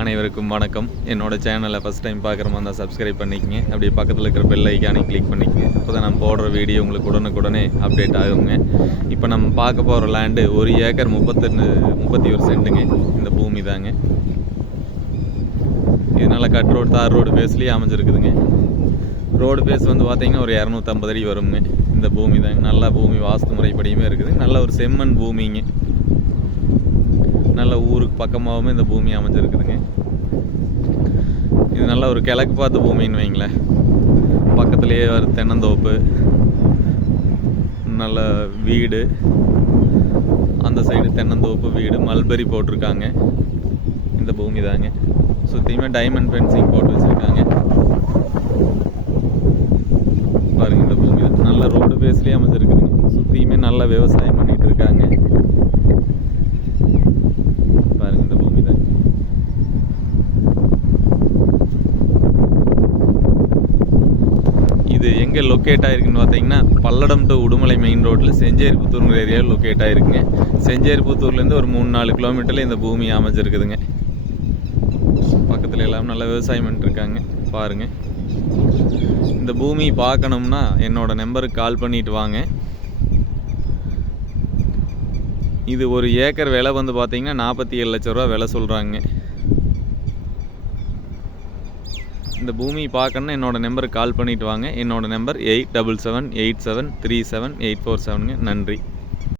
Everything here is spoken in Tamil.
அனைவருக்கும் வணக்கம். என்னோட சேனலை ஃபஸ்ட் டைம் பார்க்குற மாதிரி இருந்தால் சப்ஸ்கிரைப் பண்ணிக்கங்க. அப்படியே பக்கத்தில் இருக்கிற பெல் ஐக்கானை கிளிக் பண்ணிக்கங்க. அப்போ தான் நான் போடுற வீடியோ உங்களுக்கு உடனுக்குடனே அப்டேட் ஆகுங்க. இப்போ நம்ம பார்க்க போகிற லேண்டு 1 ஏக்கர் 31 சென்ட்டுங்க. இந்த பூமி தாங்க. இது நல்லா கட் ரோடு, தார் ரோடு ஃபேஸ்லேயே அமைஞ்சிருக்குதுங்க. ரோடு ஃபேஸ் வந்து பார்த்திங்கன்னா ஒரு 250 அடி வருங்க. இந்த பூமி தாங்க. நல்லா பூமி வாஸ்து முறைப்படியுமே இருக்குது. நல்ல ஒரு செம்மண் பூமிங்க. நல்ல ஊருக்கு பக்கமாகவும் இந்த பூமி அமைஞ்சிருக்குதுங்க. இது நல்ல ஒரு கிழக்கு பார்த்த பூமின்னு வைங்களேன். பக்கத்துலேயே ஒரு தென்னந்தோப்பு, நல்ல வீடு, அந்த சைடு தென்னந்தோப்பு, வீடு, மல்பெரி போட்டிருக்காங்க. இந்த பூமி தாங்க. சுற்றியுமே டைமண்ட் ஃபென்சிங் போட்டு வச்சுருக்காங்க. பாருங்கள், இந்த பூமி தான். நல்ல ரோடு பேஸ்லேயே அமைஞ்சிருக்குதுங்க. சுற்றியுமே நல்ல விவசாயம் பண்ணிகிட்டு இருக்காங்க. பாருங்கள், இந்த பூமி தான். இது எங்கே லொக்கேட் ஆகிருக்குன்னு பார்த்தீங்கன்னா, பல்லடம் டு உடுமலை மெயின் ரோட்டில் செஞ்சேரிபுத்தூர் ஏரியாவில் லொக்கேட் ஆகிருக்குங்க. செஞ்சேரிபுத்தூர்லேருந்து ஒரு 3-4 கிலோமீட்டரில் இந்த பூமி அமைஞ்சிருக்குதுங்க. பக்கத்தில் எல்லாம் நல்ல விவசாயம் பண்ணிட்டுருக்காங்க. பாருங்கள், இந்த பூமி பார்க்கணும்னா என்னோடய நம்பருக்கு கால் பண்ணிட்டு வாங்க. இது 1 ஏக்கர் விலை வந்து பார்த்தீங்கன்னா 47 லட்ச ரூபா விலை சொல்கிறாங்க. இந்த பூமி பார்க்கணுன்னா என்னோடய நம்பருக்கு கால் பண்ணிவிட்டு வாங்க. என்னோடய நம்பர் 8778737847. நன்றி.